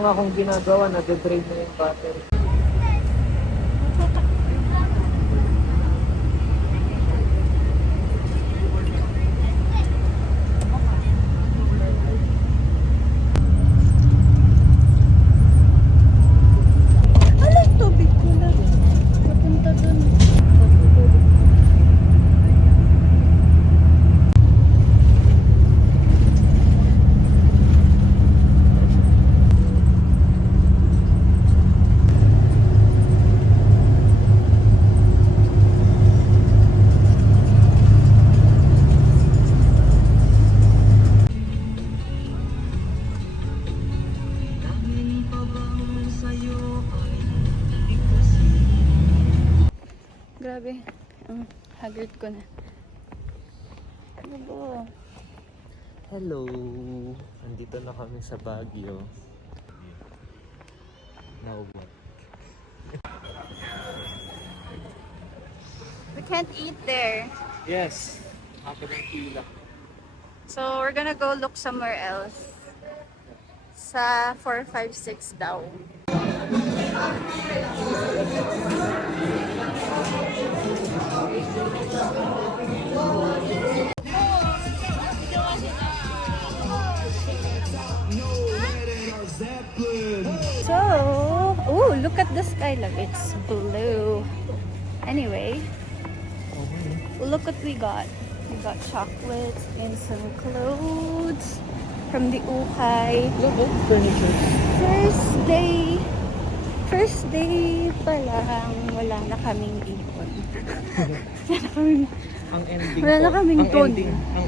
pa nga akong ginagawa, nade-drain na yung battery. Alam, tubig ko na. Papunta dun. Grabe, ang haggard ko na. Ano ba? Hello! Andito na kami sa Baguio. Now what? We can't eat there. Yes! Ako ng pila. So, we're gonna go look somewhere else. Sa 456 daw. So, oh, look at the sky. Look, it's blue. Anyway, look what we got. We got chocolates and some clothes from the Ukay. Look at furniture. First day pa lang, wala na kaming ipon. Wala na kaming, Ang ending wala na po- kaming ang ton.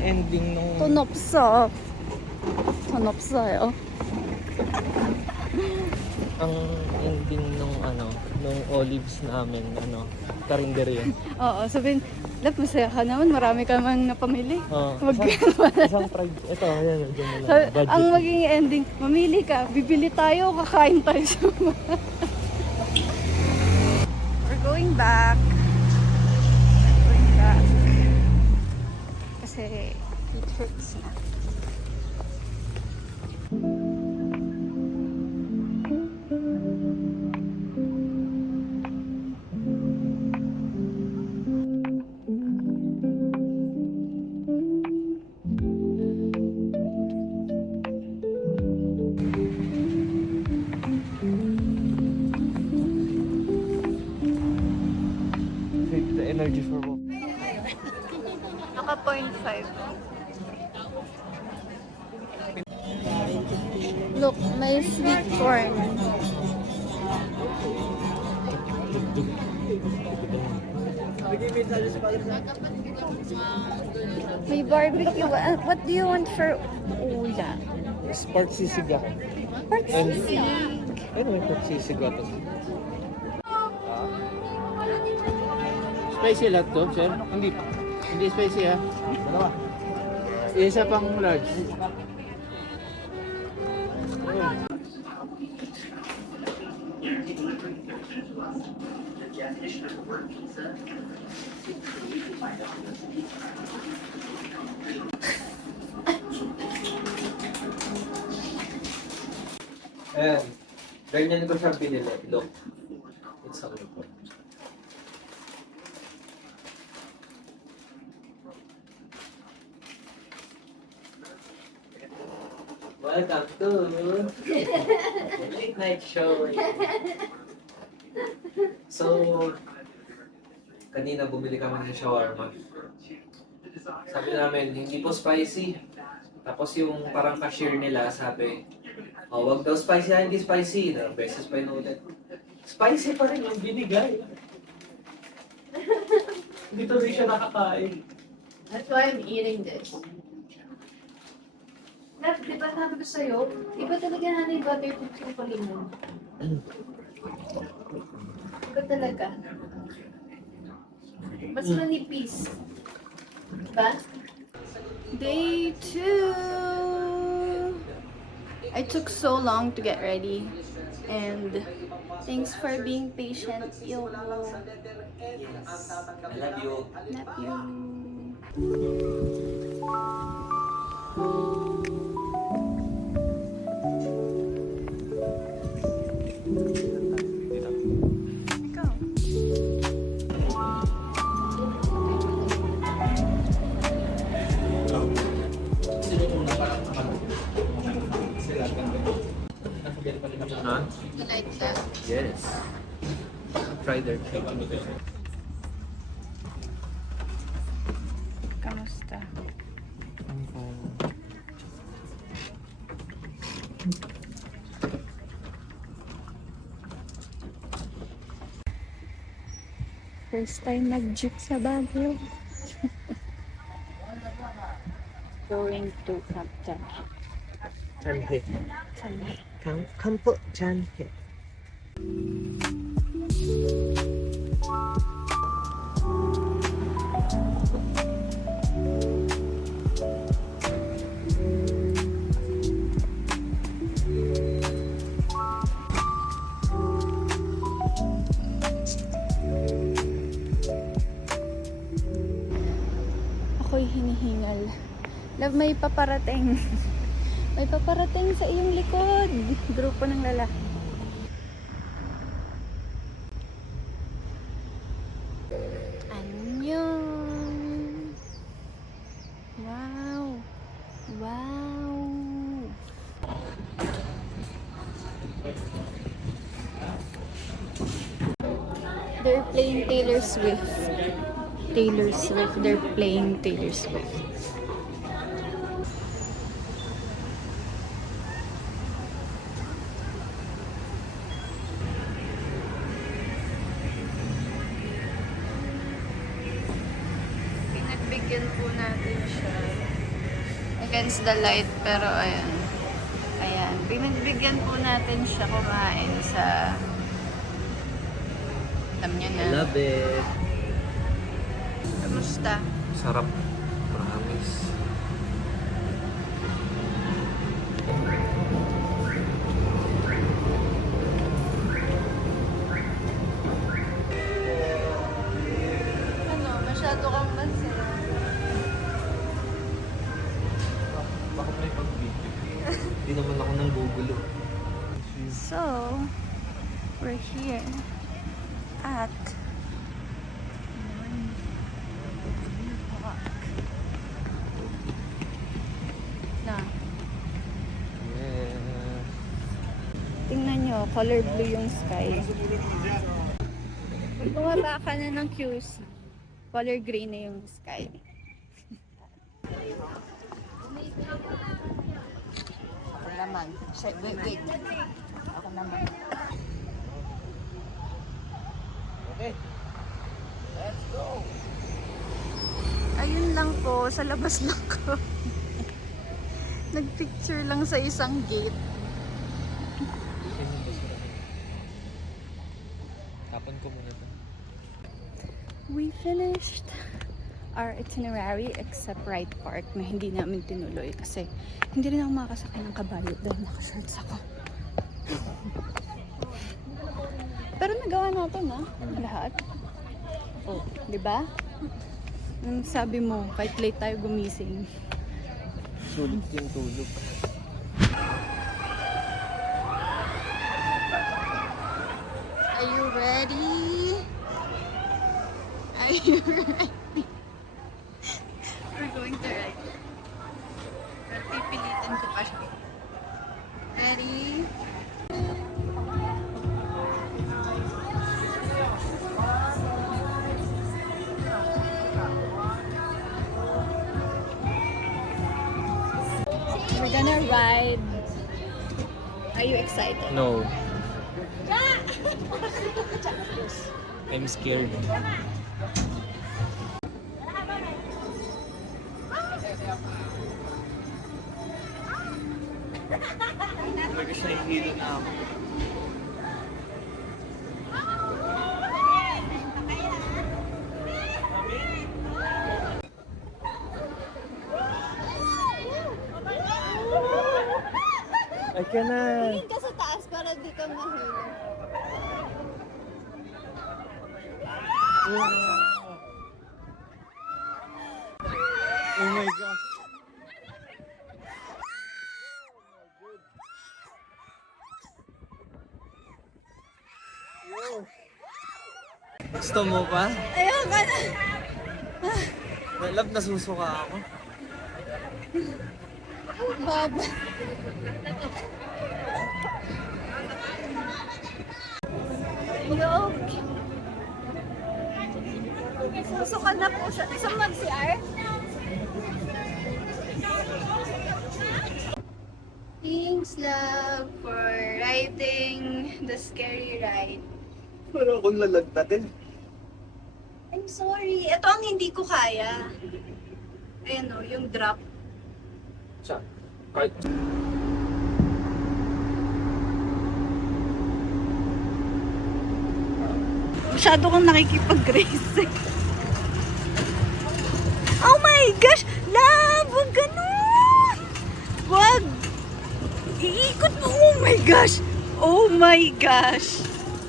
ending nung... Tunopsa. Tunopsa, oh. Ang ending nung nung olives namin, karinderya. Oo, sabihin, lap, masaya ka naman, marami ka mang napamili. Oh, Mag- isang fried, ito, ayan, dyan na lang. So, Budget. ang magiging ending, mamili ka, bibili tayo, kakain tayo sa We're going back. We're going back. Kasi it hurts na. Take the energy for walk. Naka 0.5. Look, may sweet corn. May barbecue. What do you want for ulam? Spark sisiga. Parsisig. Ano yung pork sisiga to? Spicy lahat to, sir? Hindi. Hindi spicy ha? Dalawa. Isa pang large. Ayan. Ganyan ko siya binili. Look. It's a look. Welcome to Late Night Show. So, kanina bumili kami ng shawarma. Sabi namin, hindi po spicy. Tapos yung parang cashier nila sabi, oh, wag daw spicy, hindi spicy. Dalawang beses pa inulit. Spicy pa rin yung binigay. Hindi to rin siya nakakain. That's why I'm eating this. Lab, di ba sabi ko sa'yo, iba talaga honey butter chips yung palimon. Iba talaga. Mas manipis. Diba? Day 2. I took so long to get ready. And thanks for being patient. Yo. I love you. Love you. Yes. Fried their chicken. Kamusta? First time mag-jeep sa Baguio. Going to Kaptan. Chanhe. Sanay. Kampo Chanhe. Ako'y hinihingal. Love, may paparating. May paparating sa iyong likod. Grupo ng lalaki. Annyeong! Wow! Wow! They're playing Taylor Swift. Taylor Swift. They're playing Taylor Swift. Pinagbigyan po natin siya against the light, pero ayan. Ayan. Pinagbigyan po natin siya kumain sa, alam niyo na. Love it. Kamusta? Sarap. Promise. Ano, masyado kang masaya. Bakit may pag-video? Hindi naman ako nang gugulo. So, we're here at na. Yeah. Tingnan nyo, color blue yung sky. Bumaba ka na ng QC. Color gray na yung sky. Ako naman. Wait. Ako naman. Okay. Let's go. Ayun lang po, sa labas lang ko. Nagpicture lang sa isang gate. Tapan ko muna to. We finished our itinerary except Wright Park na hindi namin tinuloy kasi hindi rin ako makakasakay ng kabayo dahil naka-shorts ako. Pero nagawa natin lahat. Oh, di ba? Anong sabi mo, kahit late tayo gumising. Sulit yung tulog. Are you ready? Are you ready? We're going to ride. Pero pipilitin ko pa siya. Ready? We're gonna ride. Are you excited? No. I'm scared. Talaga siya hihilo na ako. Ay ka na! Tingin ka sa taas para di ka mahilo. Oh my God! Gusto mo pa? Ayoko na! Love, nasusuka ako. Baba. Yok. Susukan na po siya. Isang mag-CR? Thanks, love, for riding the scary ride. Pero akong lalagnatin. I'm sorry. Ito ang hindi ko kaya. Ayan o, yung drop. Siya. Kahit Masyado kang nakikipag-race. Oh my gosh! Love! Huwag ganun! Huwag! Iikot mo! Oh my gosh! Oh my gosh!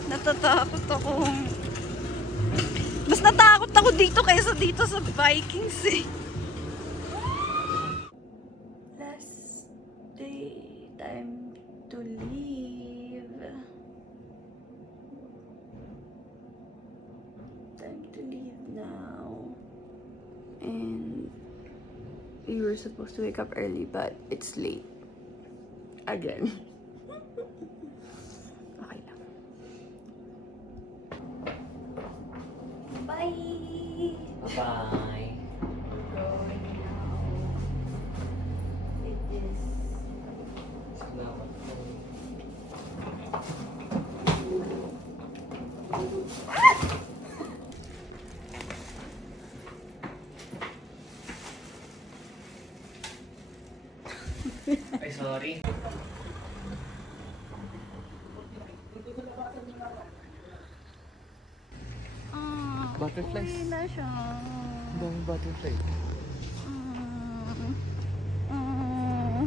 Natatakot ako. Mas natakot ako dito kaysa dito sa Vikings eh. Last day. Time to leave. Time to leave now. And we were supposed to wake up early, but it's late. Again. Okay lang. Bye! bye-bye. Going now. It is Salamat po. Ay, sorry. Butterflies. Uwi na siya. Ang daming butterfly. Mm. Mm.